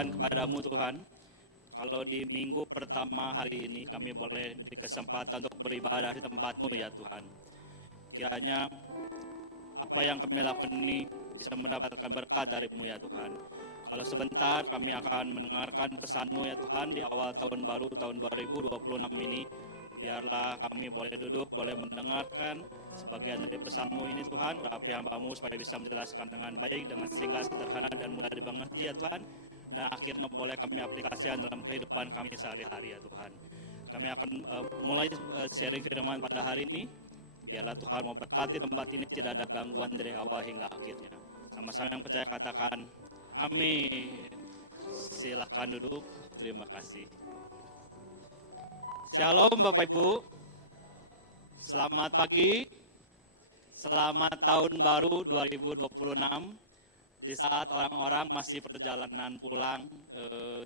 Kepadamu Tuhan, kalau di minggu pertama hari ini kami boleh berkesempatan untuk beribadah di tempat-Mu ya Tuhan. Kiranya apa yang kami lakukan ini bisa mendapatkan berkat dari-Mu ya Tuhan. Kalau sebentar kami akan mendengarkan pesan-Mu ya Tuhan di awal tahun baru tahun 2026 ini. Biarlah kami boleh duduk, boleh mendengarkan sebagian dari pesan-Mu ini Tuhan. Rapi hamba-Mu supaya bisa menjelaskan dengan baik, dengan singkat, sederhana dan mudah dimengerti ya Tuhan. Dan akhirnya boleh kami aplikasikan dalam kehidupan kami sehari-hari ya Tuhan. Kami akan mulai sharing firman pada hari ini. Biarlah Tuhan mau berkati tempat ini, tidak ada gangguan dari awal hingga akhirnya. Sama-sama yang percaya katakan amin. Silakan duduk. Terima kasih. Shalom Bapak Ibu. Selamat pagi. Selamat tahun baru 2026. Di saat orang-orang masih perjalanan pulang,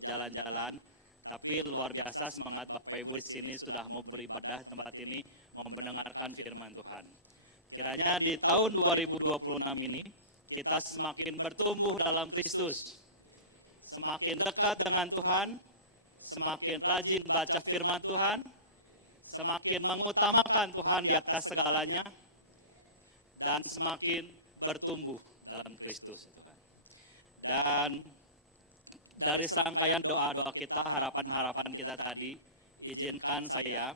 jalan-jalan, tapi luar biasa semangat Bapak Ibu di sini sudah mau beribadah di tempat ini, mau mendengarkan firman Tuhan. Kiranya di tahun 2026 ini, kita semakin bertumbuh dalam Kristus, semakin dekat dengan Tuhan, semakin rajin baca firman Tuhan, semakin mengutamakan Tuhan di atas segalanya, dan semakin bertumbuh dalam Kristus. Dan dari serangkaian doa-doa kita, harapan-harapan kita tadi, izinkan saya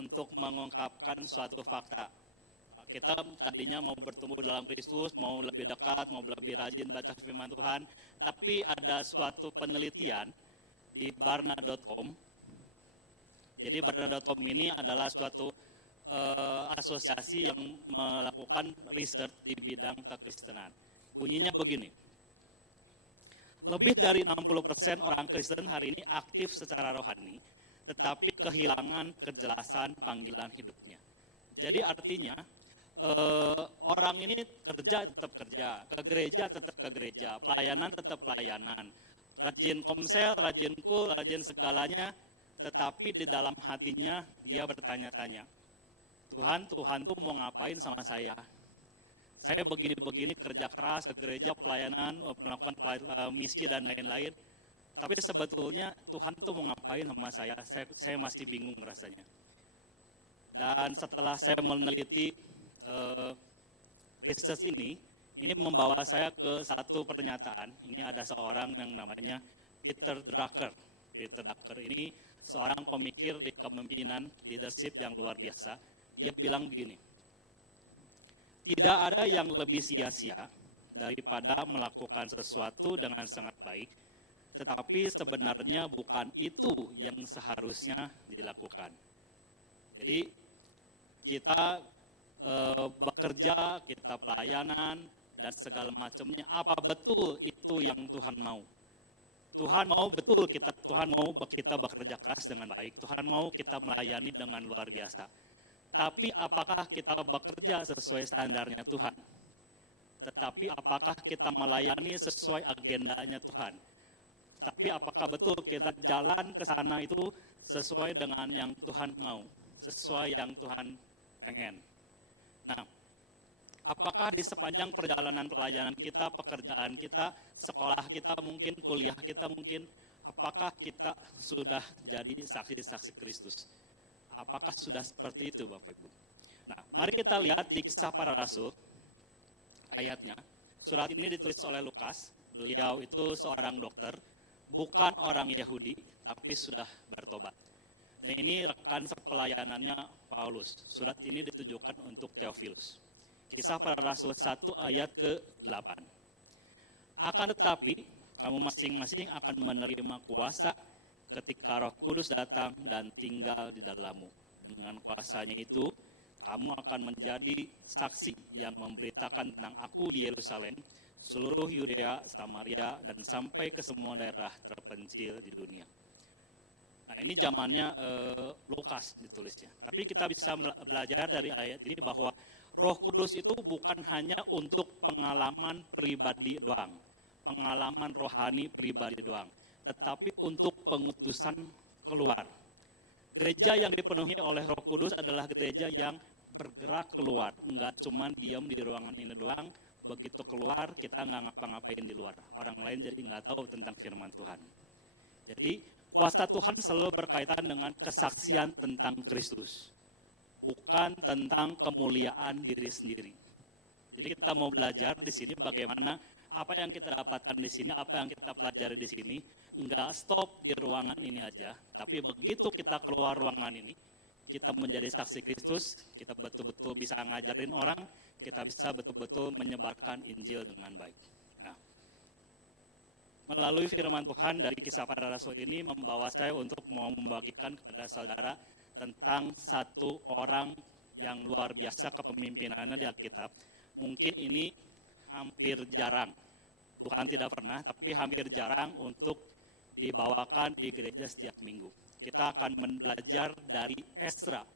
untuk mengungkapkan suatu fakta. Kita tadinya mau bertumbuh dalam Kristus, mau lebih dekat, mau lebih rajin baca firman Tuhan, tapi ada suatu penelitian di barna.com. Jadi barna.com ini adalah suatu asosiasi yang melakukan riset di bidang kekristenan. Bunyinya begini, lebih dari 60% orang Kristen hari ini aktif secara rohani, tetapi kehilangan kejelasan panggilan hidupnya. Jadi artinya, orang ini kerja tetap kerja, ke gereja tetap ke gereja, pelayanan tetap pelayanan, rajin komsel, rajin kul, rajin segalanya, tetapi di dalam hatinya dia bertanya-tanya, Tuhan tuh mau ngapain sama saya? Saya begini-begini kerja keras ke gereja, pelayanan, melakukan misi dan lain-lain. Tapi sebetulnya Tuhan tuh mau ngapain sama saya? Saya masih bingung rasanya. Dan setelah saya meneliti riset ini membawa saya ke satu pernyataan. Ini ada seorang yang namanya Peter Drucker. Peter Drucker ini seorang pemikir di kepemimpinan leadership yang luar biasa. Dia bilang begini, tidak ada yang lebih sia-sia daripada melakukan sesuatu dengan sangat baik, tetapi sebenarnya bukan itu yang seharusnya dilakukan. Jadi kita bekerja, kita pelayanan, dan segala macamnya, apa betul itu yang Tuhan mau? Tuhan mau betul Tuhan mau kita bekerja keras dengan baik, Tuhan mau kita melayani dengan luar biasa. Tapi apakah kita bekerja sesuai standarnya Tuhan? Tetapi apakah kita melayani sesuai agendanya Tuhan? Tapi apakah betul kita jalan ke sana itu sesuai dengan yang Tuhan mau? Sesuai yang Tuhan pengen? Nah, apakah di sepanjang perjalanan pelayanan kita, pekerjaan kita, sekolah kita mungkin, kuliah kita mungkin, apakah kita sudah jadi saksi-saksi Kristus? Apakah sudah seperti itu Bapak Ibu? Nah, mari kita lihat di Kisah Para Rasul ayatnya. Surat ini ditulis oleh Lukas. Beliau itu seorang dokter, bukan orang Yahudi, tapi sudah bertobat. Nah, ini rekan sepelayanannya Paulus. Surat ini ditujukan untuk Theophilus. Kisah Para Rasul 1 ayat ke-8. Akan tetapi, kamu masing-masing akan menerima kuasa ketika Roh Kudus datang dan tinggal di dalammu. Dengan kuasanya itu, kamu akan menjadi saksi yang memberitakan tentang aku di Yerusalem, seluruh Yudea, Samaria, dan sampai ke semua daerah terpencil di dunia. Nah, ini zamannya Lukas ditulisnya. Tapi kita bisa belajar dari ayat ini bahwa Roh Kudus itu bukan hanya untuk pengalaman pribadi doang, pengalaman rohani pribadi doang, tetapi untuk pengutusan keluar. Gereja yang dipenuhi oleh Roh Kudus adalah gereja yang bergerak keluar, enggak cuma diam di ruangan ini doang, begitu keluar kita nggak ngapa-ngapain di luar. Orang lain jadi nggak tahu tentang firman Tuhan. Jadi kuasa Tuhan selalu berkaitan dengan kesaksian tentang Kristus, bukan tentang kemuliaan diri sendiri. Jadi kita mau belajar di sini bagaimana apa yang kita dapatkan di sini, apa yang kita pelajari di sini, enggak stop di ruangan ini aja, tapi begitu kita keluar ruangan ini, kita menjadi saksi Kristus, kita betul-betul bisa ngajarin orang, kita bisa betul-betul menyebarkan Injil dengan baik. Nah, melalui firman Tuhan dari Kisah Para Rasul ini membawa saya untuk mau membagikan kepada saudara tentang satu orang yang luar biasa kepemimpinannya di Alkitab. Mungkin ini hampir jarang, bukan tidak pernah, tapi hampir jarang untuk dibawakan di gereja setiap minggu. Kita akan belajar dari Ezra.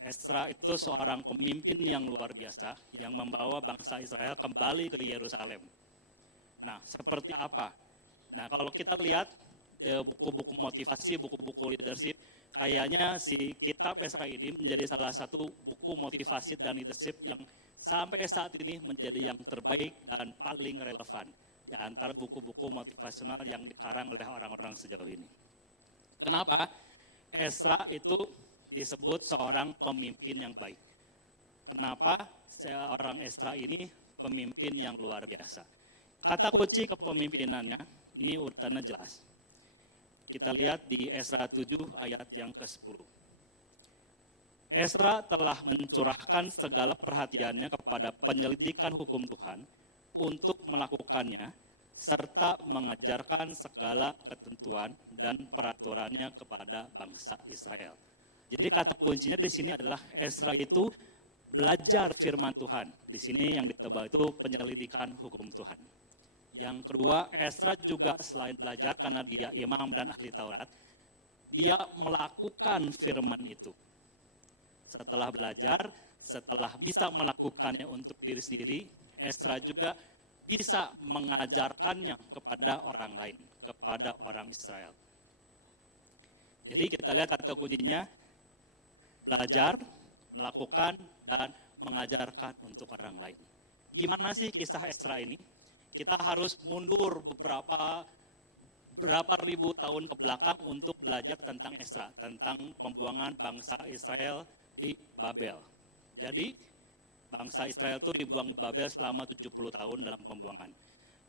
Ezra itu seorang pemimpin yang luar biasa yang membawa bangsa Israel kembali ke Yerusalem. Nah, seperti apa? Nah, kalau kita lihat buku-buku motivasi, buku-buku leadership, kayaknya si kitab Ezra ini menjadi salah satu buku motivasi dan leadership yang sampai saat ini menjadi yang terbaik dan paling relevan di antara buku-buku motivasional yang dikarang oleh orang-orang sejauh ini. Kenapa? Ezra itu disebut seorang pemimpin yang baik. Kenapa seorang Ezra ini pemimpin yang luar biasa? Kata kunci kepemimpinannya, ini urutannya jelas. Kita lihat di Ezra 7 ayat yang ke-10. Ezra telah mencurahkan segala perhatiannya kepada penyelidikan hukum Tuhan untuk melakukannya, serta mengajarkan segala ketentuan dan peraturannya kepada bangsa Israel. Jadi kata kuncinya di sini adalah Ezra itu belajar firman Tuhan. Di sini yang ditebal itu penyelidikan hukum Tuhan. Yang kedua, Ezra juga selain belajar karena dia imam dan ahli Taurat, dia melakukan firman itu. Setelah belajar, setelah bisa melakukannya untuk diri sendiri, Ezra juga bisa mengajarkannya kepada orang lain, kepada orang Israel. Jadi kita lihat kata kuncinya, belajar, melakukan, dan mengajarkan untuk orang lain. Gimana sih kisah Ezra ini? Kita harus mundur berapa ribu tahun ke belakang untuk belajar tentang Ezra, tentang pembuangan bangsa Israel di Babel. Jadi bangsa Israel itu dibuang di Babel selama 70 tahun dalam pembuangan.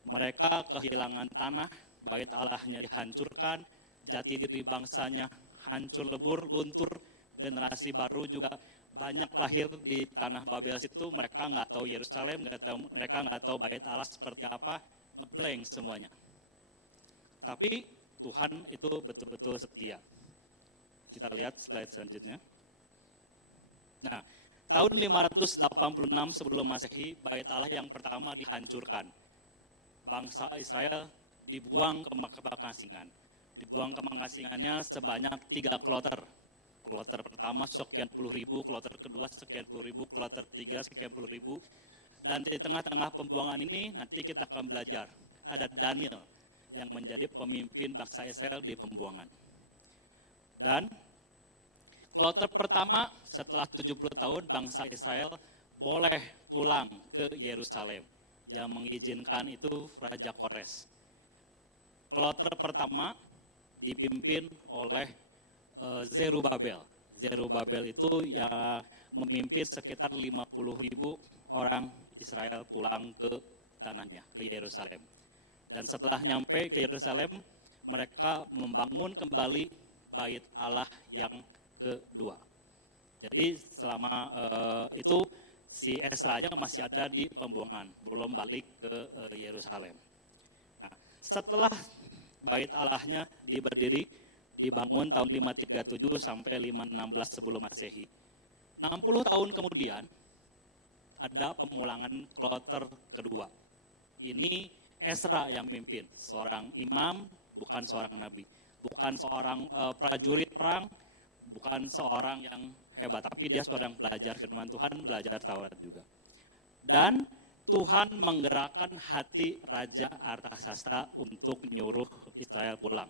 Mereka kehilangan tanah, bait Allahnya dihancurkan, jati diri bangsanya hancur lebur, luntur, generasi baru juga banyak lahir di tanah Babel situ. Mereka nggak tahu Yerusalem, mereka nggak tahu bait Allah seperti apa, ngeblank semuanya. Tapi Tuhan itu betul-betul setia. Kita lihat slide selanjutnya. Nah, tahun 586 sebelum Masehi, bait Allah yang pertama dihancurkan. Bangsa Israel dibuang ke pengasingan. Dibuang ke pengasingannya sebanyak 3 kloter. Kloter pertama sekian puluh ribu, kloter kedua sekian puluh ribu, kloter ketiga sekian puluh ribu. Dan di tengah-tengah pembuangan ini nanti kita akan belajar. Ada Daniel yang menjadi pemimpin bangsa Israel di pembuangan. Dan kloter pertama setelah 70 tahun bangsa Israel boleh pulang ke Yerusalem. Yang mengizinkan itu Raja Kores. Kloter pertama dipimpin oleh Zerubabel. Zerubabel itu ya memimpin sekitar 50.000 orang Israel pulang ke tanahnya, ke Yerusalem. Dan setelah nyampe ke Yerusalem, mereka membangun kembali bait Allah yang kedua. Jadi selama itu si Esra-nya masih ada di pembuangan, belum balik ke Yerusalem. Nah, setelah bait Allahnya berdiri, dibangun tahun 537 sampai 516 sebelum Masehi. 60 tahun kemudian ada pemulangan kloter kedua. Ini Esra yang mimpin, seorang imam, bukan seorang nabi, bukan seorang prajurit perang, bukan seorang yang hebat, tapi dia seorang belajar firman Tuhan, belajar Taurat juga. Dan Tuhan menggerakkan hati Raja Artasasta untuk nyuruh Israel pulang.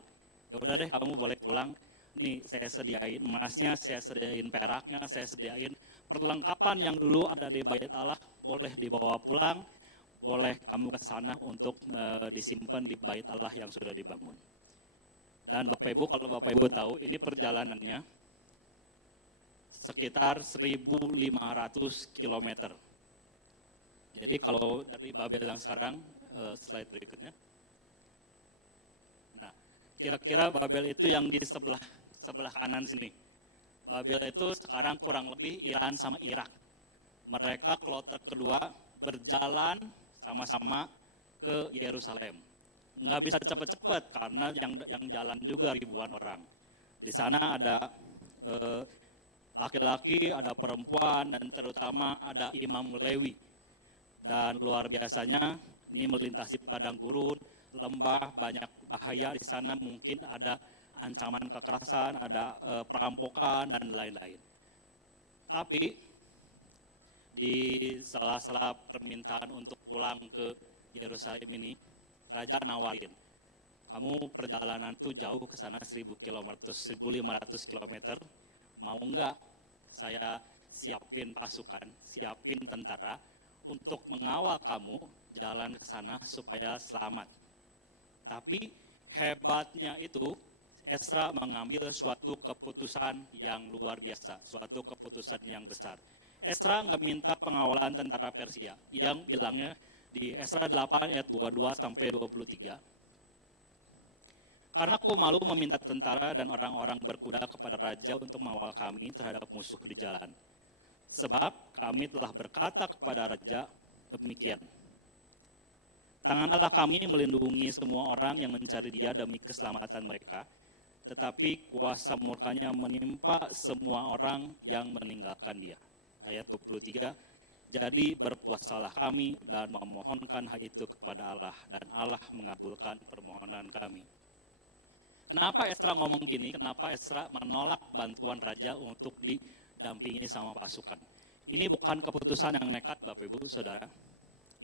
Ya udah deh, kamu boleh pulang. Nih, saya sediain emasnya, saya sediain peraknya, saya sediain perlengkapan yang dulu ada di bait Allah, boleh dibawa pulang, boleh kamu ke sana untuk disimpan di bait Allah yang sudah dibangun. Dan Bapak Ibu, kalau Bapak Ibu tahu, ini perjalanannya sekitar 1.500 km. Jadi kalau dari Babel yang sekarang, slide berikutnya. Nah, kira-kira Babel itu yang di sebelah kanan sini. Babel itu sekarang kurang lebih Iran sama Irak. Mereka kloter kedua berjalan sama-sama ke Yerusalem. Nggak bisa cepat-cepat karena yang jalan juga ribuan orang. Di sana ada laki-laki, ada perempuan, dan terutama ada imam Lewi. Dan luar biasanya ini melintasi padang gurun, lembah, banyak bahaya di sana, mungkin ada ancaman kekerasan, ada perampokan dan lain-lain. Tapi di sela-sela permintaan untuk pulang ke Yerusalem ini, Raja nawarin, kamu perjalanan tuh jauh ke sana 1.500 km, mau enggak saya siapin pasukan, siapin tentara untuk mengawal kamu jalan ke sana supaya selamat. Tapi hebatnya itu, Esra mengambil suatu keputusan yang luar biasa, suatu keputusan yang besar. Esra nggak minta pengawalan tentara Persia, yang bilangnya di Esra 8 ayat 22 sampai 23. Karena aku malu meminta tentara dan orang-orang berkuda kepada raja untuk mengawal kami terhadap musuh di jalan. Sebab kami telah berkata kepada raja demikian. Tangan Allah kami melindungi semua orang yang mencari dia demi keselamatan mereka, tetapi kuasa murkanya menimpa semua orang yang meninggalkan dia. Ayat 23, jadi berpuasalah kami dan memohonkan hal itu kepada Allah, dan Allah mengabulkan permohonan kami. Kenapa Esra ngomong gini? Kenapa Esra menolak bantuan raja untuk didampingi sama pasukan? Ini bukan keputusan yang nekat, Bapak Ibu Saudara.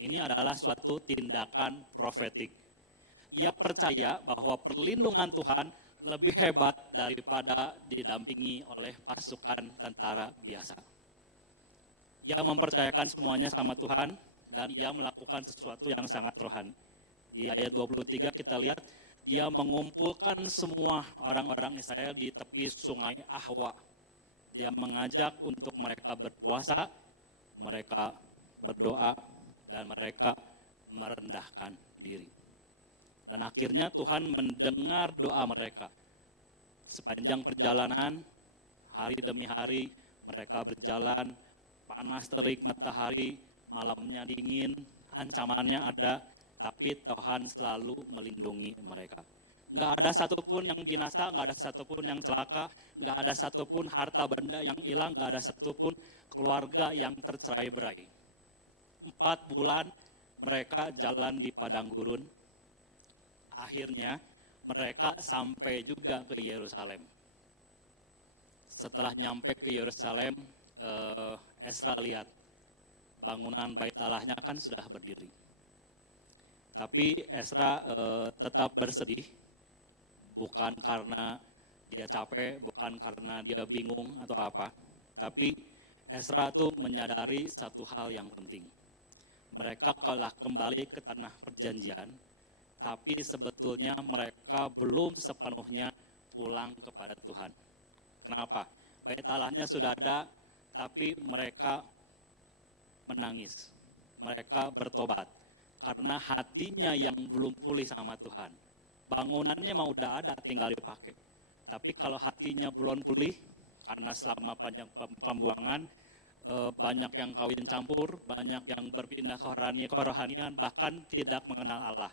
Ini adalah suatu tindakan profetik. Ia percaya bahwa perlindungan Tuhan lebih hebat daripada didampingi oleh pasukan tentara biasa. Ia mempercayakan semuanya sama Tuhan dan ia melakukan sesuatu yang sangat rohani. Di ayat 23 kita lihat, dia mengumpulkan semua orang-orang Israel di tepi sungai Ahwa. Dia mengajak untuk mereka berpuasa, mereka berdoa, dan mereka merendahkan diri. Dan akhirnya Tuhan mendengar doa mereka. Sepanjang perjalanan, hari demi hari, mereka berjalan, panas terik matahari, malamnya dingin, ancamannya ada, tapi Tuhan selalu melindungi mereka. Nggak ada satupun yang binasa, nggak ada satupun yang celaka, nggak ada satupun harta benda yang hilang, nggak ada satupun keluarga yang tercerai-berai. 4 bulan mereka jalan di padang gurun. Akhirnya mereka sampai juga ke Yerusalem. Setelah nyampe ke Yerusalem, Esra lihat bangunan bait Allahnya kan sudah berdiri. Tapi Esra tetap bersedih, bukan karena dia capek, bukan karena dia bingung atau apa. Tapi Esra tuh menyadari satu hal yang penting. Mereka telah kembali ke tanah perjanjian, tapi sebetulnya mereka belum sepenuhnya pulang kepada Tuhan. Kenapa? Bait Allahnya sudah ada, tapi mereka menangis. Mereka bertobat karena hatinya yang belum pulih sama Tuhan. Bangunannya mau udah ada, tinggal dipakai. Tapi kalau hatinya belum pulih, karena selama panjang pembuangan, banyak yang kawin campur, banyak yang berpindah ke kerohanian, bahkan tidak mengenal Allah.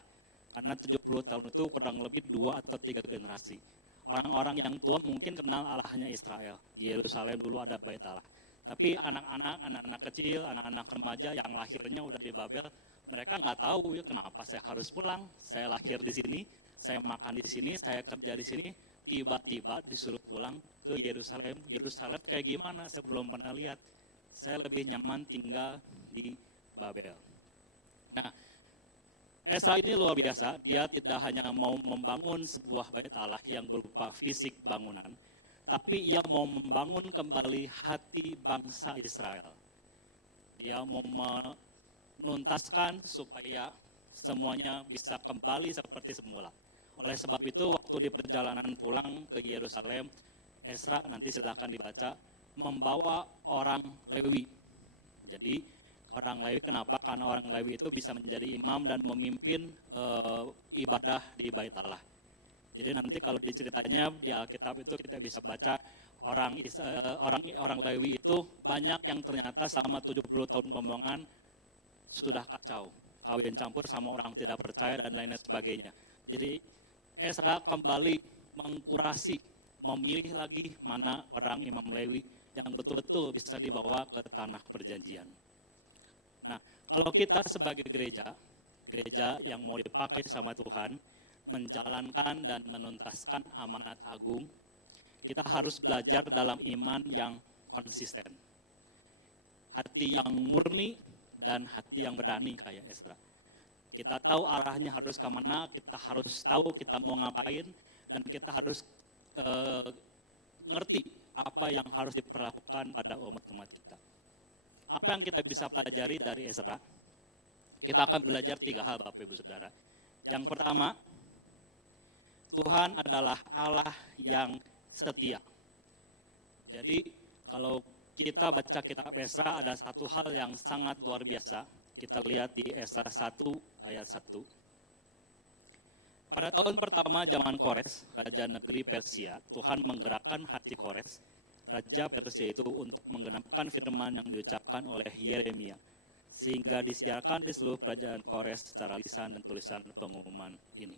Karena 70 tahun itu kurang lebih 2 atau 3 generasi. Orang-orang yang tua mungkin kenal Allahnya Israel. Di Yerusalem dulu ada Bait Allah. Tapi anak-anak kecil, anak-anak remaja yang lahirnya udah di Babel, mereka nggak tahu ya kenapa saya harus pulang. Saya lahir di sini, saya makan di sini, saya kerja di sini, tiba-tiba disuruh pulang ke Yerusalem. Yerusalem kayak gimana? Saya belum pernah lihat. Saya lebih nyaman tinggal di Babel. Nah, Esra ini luar biasa. Dia tidak hanya mau membangun sebuah bait Allah yang berupa fisik bangunan, tapi ia mau membangun kembali hati bangsa Israel. Dia mau menuntaskan supaya semuanya bisa kembali seperti semula. Oleh sebab itu, waktu di perjalanan pulang ke Yerusalem, Esra, nanti silakan dibaca, membawa orang Lewi. Jadi orang Lewi, kenapa? Karena orang Lewi itu bisa menjadi imam dan memimpin ibadah di Bait Allah. Jadi nanti kalau diceritanya di Alkitab itu kita bisa baca orang Lewi itu banyak yang ternyata selama 70 tahun pembuangan sudah kacau, kawin campur sama orang tidak percaya dan lain sebagainya. Jadi Esra kembali mengkurasi, memilih lagi mana orang imam Lewi yang betul-betul bisa dibawa ke tanah perjanjian. Nah, kalau kita sebagai gereja yang mau dipakai sama Tuhan, menjalankan dan menuntaskan amanat agung, kita harus belajar dalam iman yang konsisten. Hati yang murni dan hati yang berani kayak Esra. Kita tahu arahnya harus kemana, kita harus tahu kita mau ngapain, dan kita harus ngerti apa yang harus diperlakukan pada umat-umat kita. Apa yang kita bisa pelajari dari Esra? Kita akan belajar 3 hal, Bapak Ibu Saudara. Yang pertama, Tuhan adalah Allah yang setia. Jadi kalau kita baca kitab Esra, ada satu hal yang sangat luar biasa. Kita lihat di Esra 1 ayat 1. Pada tahun pertama zaman Kores, Raja Negeri Persia, Tuhan menggerakkan hati Kores, Raja Persia itu untuk menggenapkan firman yang diucapkan oleh Yeremia, sehingga disiarkan di seluruh kerajaan Kores secara lisan dan tulisan pengumuman ini.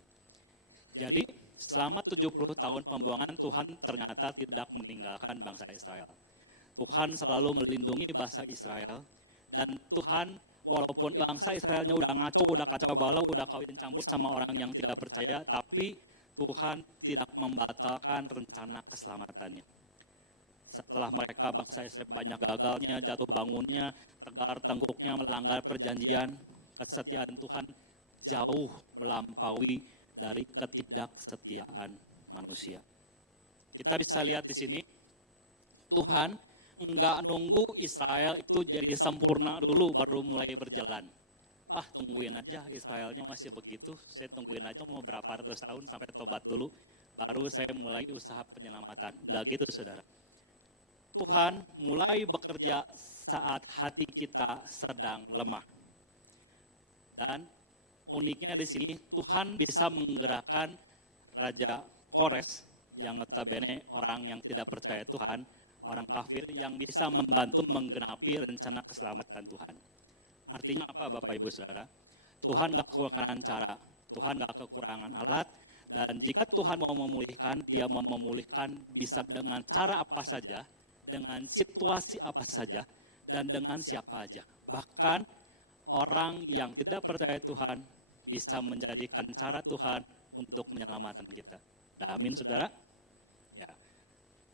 Jadi, selama 70 tahun pembuangan, Tuhan ternyata tidak meninggalkan bangsa Israel. Tuhan selalu melindungi bangsa Israel, dan Tuhan walaupun bangsa Israelnya udah ngaco, udah kacau balau, udah kawin campur sama orang yang tidak percaya, tapi Tuhan tidak membatalkan rencana keselamatannya. Setelah mereka bangsa Israel banyak gagalnya, jatuh bangunnya, tegar tengkuknya, melanggar perjanjian, kesetiaan Tuhan jauh melampaui dari ketidaksetiaan manusia. Kita bisa lihat di sini, Tuhan enggak nunggu Israel itu jadi sempurna dulu baru mulai berjalan. Tungguin aja, Israelnya masih begitu, saya tungguin aja mau berapa ratus tahun sampai tobat dulu, baru saya mulai usaha penyelamatan. Enggak gitu, saudara. Tuhan mulai bekerja saat hati kita sedang lemah. Dan uniknya di sini, Tuhan bisa menggerakkan Raja Kores, yang notabene orang yang tidak percaya Tuhan, orang kafir, yang bisa membantu menggenapi rencana keselamatan Tuhan. Artinya apa, Bapak Ibu Saudara? Tuhan gak kekurangan cara, Tuhan gak kekurangan alat, dan jika Tuhan mau memulihkan, dia mau memulihkan bisa dengan cara apa saja, dengan situasi apa saja, dan dengan siapa aja. Bahkan orang yang tidak percaya Tuhan bisa menjadikan cara Tuhan untuk menyelamatkan kita. Amin, saudara? Ya.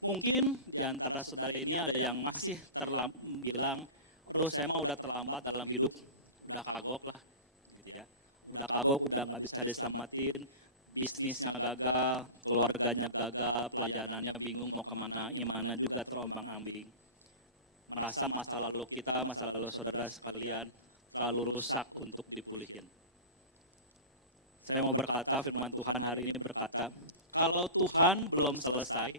Mungkin di antara saudara ini ada yang masih bilang, saya mah udah terlambat dalam hidup, udah kagok lah, gitu ya. Udah kagok, udah nggak bisa diselamatin, bisnisnya gagal, keluarganya gagal, pelayanannya bingung mau kemana, imannya juga terombang-ambing. Merasa masa lalu kita, masa lalu saudara sekalian terlalu rusak untuk dipulihin. Saya mau berkata, firman Tuhan hari ini berkata, kalau Tuhan belum selesai,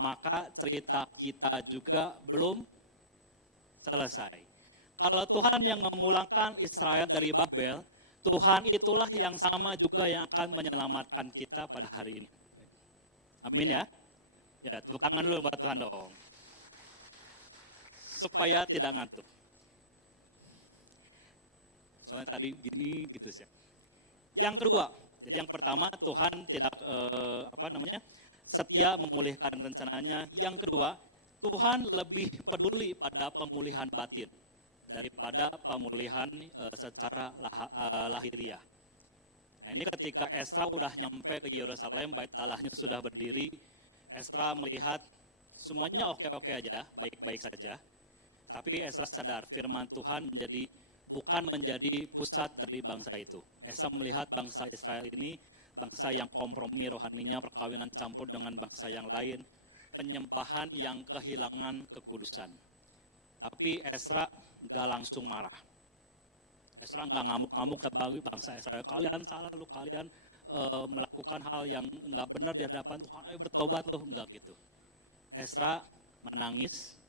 maka cerita kita juga belum selesai. Kalau Tuhan yang memulangkan Israel dari Babel, Tuhan itulah yang sama juga yang akan menyelamatkan kita pada hari ini. Amin ya. Ya, tepuk tangan dulu buat Tuhan dong. Supaya tidak ngantuk. Soalnya tadi gini gitu sih. Yang kedua, jadi yang pertama Tuhan tidak setia memulihkan rencananya. Yang kedua, Tuhan lebih peduli pada pemulihan batin daripada pemulihan secara lahiriah. Nah ini ketika Esra udah nyampe ke Yerusalem, bait Allahnya sudah berdiri, Esra melihat semuanya oke-oke aja, baik-baik saja. Tapi Esra sadar firman Tuhan bukan menjadi pusat dari bangsa itu. Esra melihat bangsa Israel ini bangsa yang kompromi rohaninya, perkawinan campur dengan bangsa yang lain, penyembahan yang kehilangan kekudusan. Tapi Esra gak langsung marah. Esra gak ngamuk-ngamuk sebagai bangsa Israel. Kalian salah lu, kalian melakukan hal yang gak benar di hadapan Tuhan. Ayo bertobat lu, enggak gitu. Esra menangis,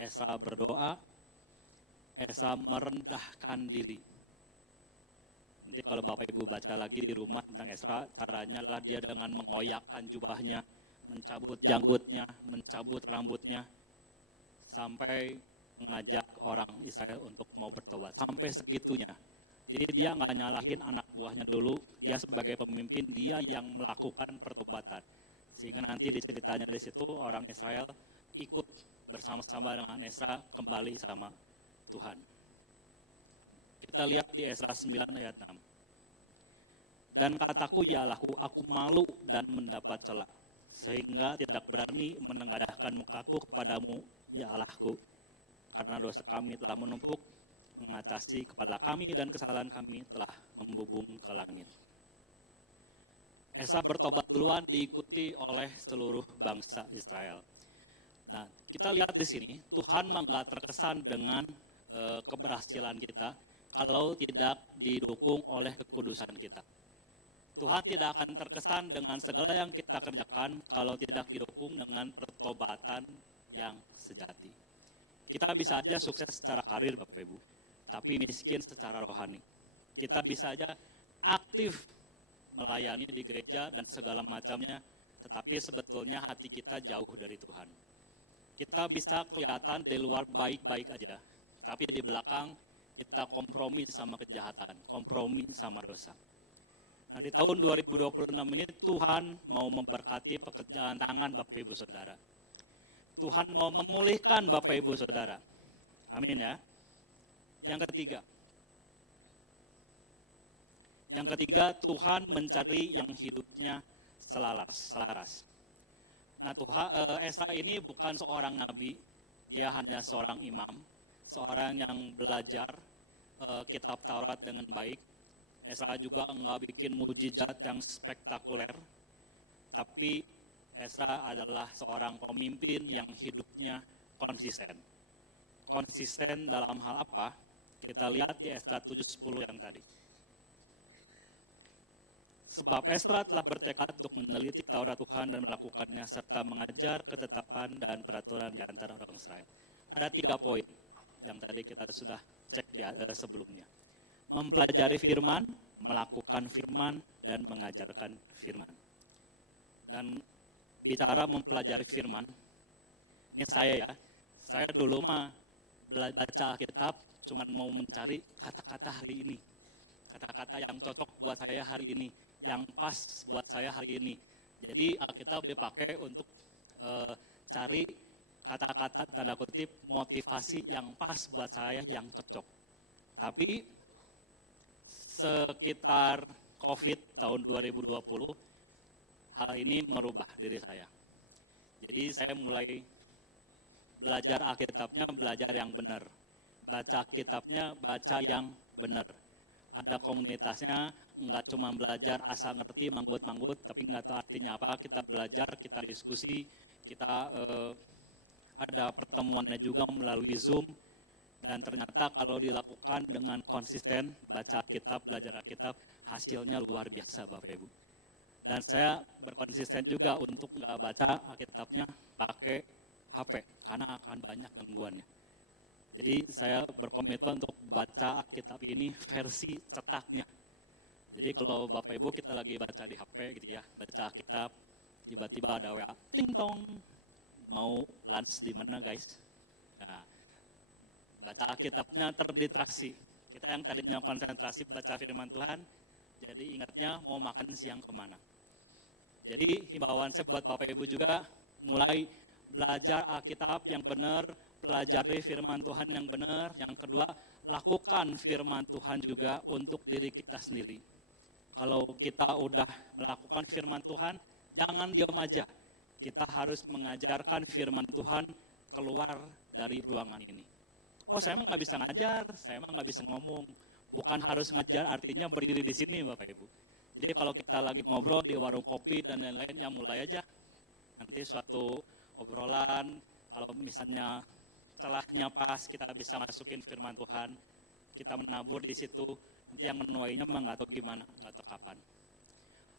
Esra berdoa, Esra merendahkan diri. Nanti kalau Bapak Ibu baca lagi di rumah tentang Esra, caranya lah dia dengan mengoyakkan jubahnya, mencabut janggutnya, mencabut rambutnya, sampai mengajak orang Israel untuk mau bertobat. Sampai segitunya. Jadi dia nggak nyalahin anak buahnya dulu, dia sebagai pemimpin, dia yang melakukan pertobatan. Sehingga nanti diceritanya di situ orang Israel ikut bersama-sama dengan Esra kembali sama Tuhan. Kita lihat di Esra 9 ayat 6. Dan kataku ya Allahku, aku malu dan mendapat cela, sehingga tidak berani menengadahkan mukaku kepadamu, ya Allahku, karena dosa kami telah menumpuk mengatasi kepala kami dan kesalahan kami telah membubung ke langit. Esra bertobat duluan diikuti oleh seluruh bangsa Israel. Nah, kita lihat di sini Tuhan nggak terkesan dengan keberhasilan kita kalau tidak didukung oleh kekudusan kita. Tuhan tidak akan terkesan dengan segala yang kita kerjakan kalau tidak didukung dengan pertobatan yang sejati. Kita bisa aja sukses secara karir Bapak Ibu, tapi miskin secara rohani. Kita bisa aja aktif melayani di gereja dan segala macamnya, tetapi sebetulnya hati kita jauh dari Tuhan. Kita bisa kelihatan di luar baik-baik aja, tapi di belakang kita kompromi sama kejahatan, kompromi sama dosa. Nah di tahun 2026 ini Tuhan mau memberkati pekerjaan tangan Bapak Ibu Saudara. Tuhan mau memulihkan Bapak Ibu Saudara. Amin ya. Yang ketiga Tuhan mencari yang hidupnya selaras. Nah Esra ini bukan seorang nabi, dia hanya seorang imam, seorang yang belajar kitab Taurat dengan baik. Esra juga enggak bikin mujizat yang spektakuler, tapi Esra adalah seorang pemimpin yang hidupnya konsisten. Konsisten dalam hal apa? Kita lihat di Esra 7:10 yang tadi. Sebab Esra telah bertekad untuk meneliti Taurat Tuhan dan melakukannya serta mengajar ketetapan dan peraturan di antara orang Israel. Ada 3 poin yang tadi kita sudah cek sebelumnya. Mempelajari firman, melakukan firman, dan mengajarkan firman. Dan bicara mempelajari firman, ini saya dulu mah baca Alkitab cuma mau mencari kata-kata hari ini, kata-kata yang cocok buat saya hari ini, yang pas buat saya hari ini. Jadi Alkitab dipakai untuk cari kata-kata tanda kutip motivasi yang pas buat saya, yang cocok. Tapi sekitar COVID tahun 2020, hal ini merubah diri saya. Jadi saya mulai belajar Alkitabnya, belajar yang benar. Baca kitabnya, baca yang benar. Ada komunitasnya, enggak cuma belajar asal ngerti, manggut-manggut, tapi enggak tahu artinya apa. Kita belajar, kita diskusi, kita ada pertemuannya juga melalui Zoom. Dan ternyata kalau dilakukan dengan konsisten, baca Alkitab, belajar Alkitab, hasilnya luar biasa Bapak Ibu. Dan saya berkonsisten juga untuk nggak baca Alkitabnya pakai HP, karena akan banyak gangguannya. Jadi saya berkomitmen untuk baca Alkitab ini versi cetaknya. Jadi kalau Bapak Ibu kita lagi baca di HP gitu ya, baca Alkitab, tiba-tiba ada WA, ting tong, mau lunch di mana guys? Nah, baca Alkitabnya terdistraksi. Kita yang tadinya konsentrasi baca firman Tuhan, jadi ingatnya mau makan siang kemana. Jadi himbauan saya buat Bapak Ibu juga, mulai belajar Alkitab yang benar, pelajari firman Tuhan yang benar. Yang kedua, lakukan firman Tuhan juga untuk diri kita sendiri. Kalau kita udah melakukan firman Tuhan, jangan diam aja. Kita harus mengajarkan firman Tuhan keluar dari ruangan ini. Oh, saya mah nggak bisa ngajar, saya mah nggak bisa ngomong. Bukan harus ngajar, artinya berdiri di sini Bapak Ibu. Jadi kalau kita lagi ngobrol di warung kopi dan lain-lain, ya mulai aja. Nanti suatu obrolan, kalau misalnya celahnya pas, kita bisa masukin firman Tuhan, kita menabur di situ. Nanti yang menuainya mah nggak tahu gimana, nggak tahu kapan.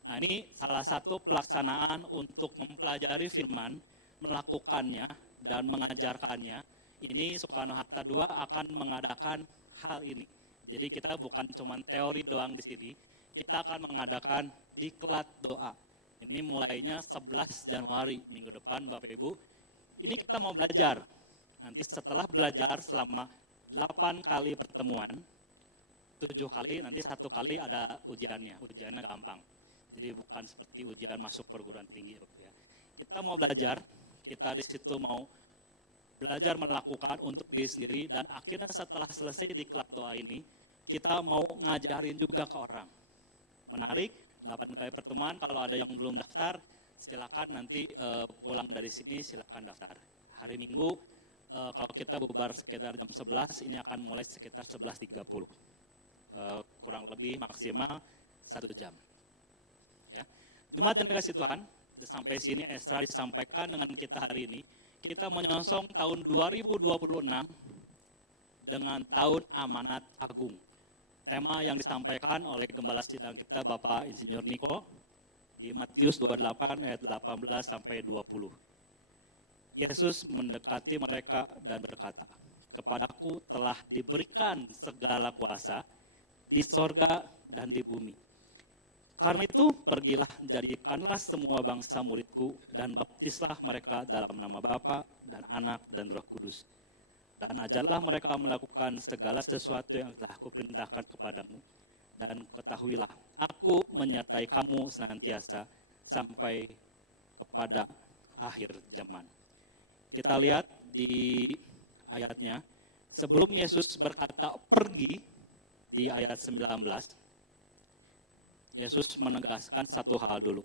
Nah, ini salah satu pelaksanaan untuk mempelajari firman, melakukannya dan mengajarkannya. Ini Soekarno-Hatta II akan mengadakan hal ini. Jadi kita bukan cuma teori doang di sini, kita akan mengadakan diklat doa. Ini mulainya 11 Januari, minggu depan Bapak Ibu. Ini kita mau belajar. Nanti setelah belajar selama 8 kali pertemuan, 7 kali, nanti 1 kali ada ujiannya gampang. Jadi bukan seperti ujian masuk perguruan tinggi. Ya. Kita mau belajar, kita di situ mau belajar melakukan untuk diri sendiri, dan akhirnya setelah selesai diklat doa ini, kita mau ngajarin juga ke orang. Menarik, 8 kali pertemuan, kalau ada yang belum daftar, silakan nanti pulang dari sini, silakan daftar. Hari Minggu, kalau kita bubar sekitar jam 11, ini akan mulai sekitar 11.30. Kurang lebih maksimal 1 jam. Ya. Jemaat yang dikasih Tuhan, sampai sini Esra disampaikan dengan kita hari ini. Kita menyongsong tahun 2026 dengan tahun amanat agung. Tema yang disampaikan oleh Gembala Sidang kita Bapak Insinyur Niko di Matius 28 ayat 18 sampai 20. Yesus mendekati mereka dan berkata, "Kepadaku telah diberikan segala kuasa di sorga dan di bumi. Karena itu pergilah, jadikanlah semua bangsa muridku dan baptislah mereka dalam nama Bapa dan Anak dan Roh Kudus. Dan ajarlah mereka melakukan segala sesuatu yang telah kuperintahkan kepadamu. Dan ketahuilah, aku menyertai kamu senantiasa sampai kepada akhir zaman." Kita lihat di ayatnya, sebelum Yesus berkata pergi di ayat 19, Yesus menegaskan satu hal dulu.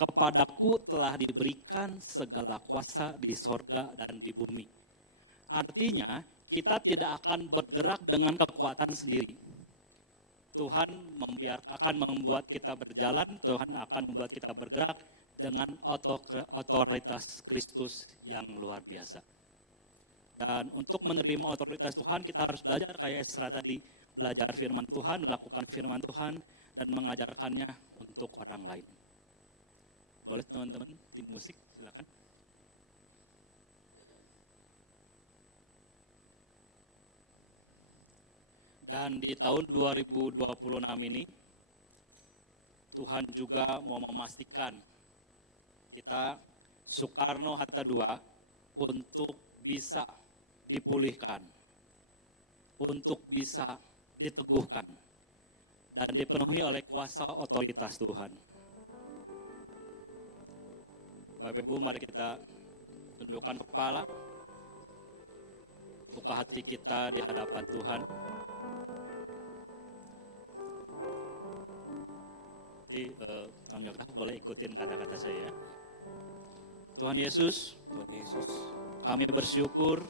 Kepadaku telah diberikan segala kuasa di sorga dan di bumi. Artinya, kita tidak akan bergerak dengan kekuatan sendiri. Tuhan akan membuat kita berjalan, Tuhan akan membuat kita bergerak dengan otoritas Kristus yang luar biasa. Dan untuk menerima otoritas Tuhan, kita harus belajar kayak Esra tadi, belajar firman Tuhan, melakukan firman Tuhan, dan mengajarkannya untuk orang lain. Boleh teman-teman, tim musik, silakan. Dan di tahun 2026 ini, Tuhan juga mau memastikan kita Soekarno-Hatta II untuk bisa dipulihkan, untuk bisa diteguhkan, dan dipenuhi oleh kuasa otoritas Tuhan. Bapak Ibu, mari kita tundukkan kepala, buka hati kita di hadapan Tuhan. Nanti Kang Yoga boleh ikutin kata-kata saya. Tuhan Yesus, kami bersyukur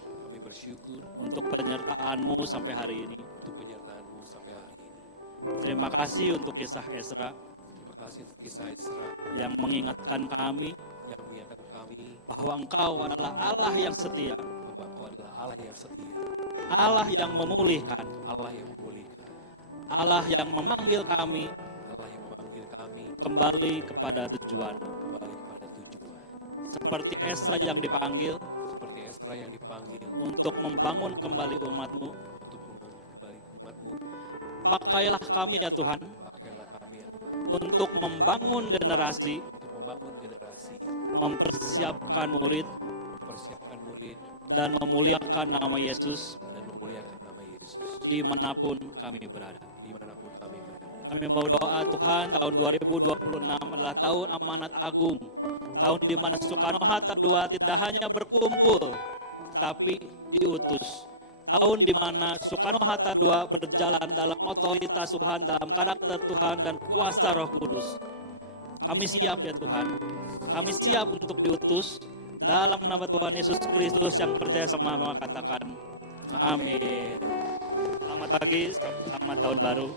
untuk penyertaan-Mu sampai hari ini. Terima kasih untuk kisah Esra yang mengingatkan kami bahwa Engkau adalah Allah yang setia, Allah yang memulihkan, Allah yang memanggil kami kembali kepada tujuan. Seperti Esra yang dipanggil untuk membangun kembali umat-Mu. Pakailah kami ya Tuhan untuk membangun generasi, mempersiapkan murid, dan memuliakan nama Yesus dimanapun kami berada. Kami berdoa Tuhan, tahun 2026 adalah tahun amanat agung, tahun di mana Soekarno-Hatta II tidak hanya berkumpul, tapi diutus. Tahun di mana Soekarno-Hatta II berjalan dalam otoritas Tuhan, dalam karakter Tuhan dan kuasa Roh Kudus. Kami siap ya Tuhan, kami siap untuk diutus dalam nama Tuhan Yesus Kristus yang percaya sama katakan amin. Selamat pagi, selamat tahun baru.